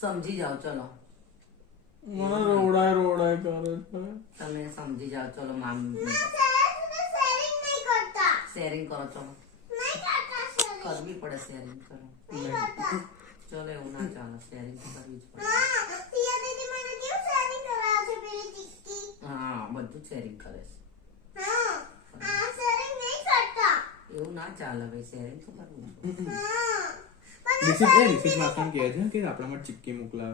समझी जाओ चलो रोड़ा रोड़ा कर तुम्हें समझी जाओ चलो मामी शेयरिंग से करो चलो नहीं करता कर भी पड़े शेयरिंग करो चलो ना चलो शेयरिंग करनी બધું શેરિંગ કરે છે હા શેરિંગ નહીં કરતા એવું ના ચાલે ભાઈ શેરિંગ તો કરવું રિસીપ એ રિસીપ માં કેમ કે છે કે આપણા માટે ચિપકી મોકલા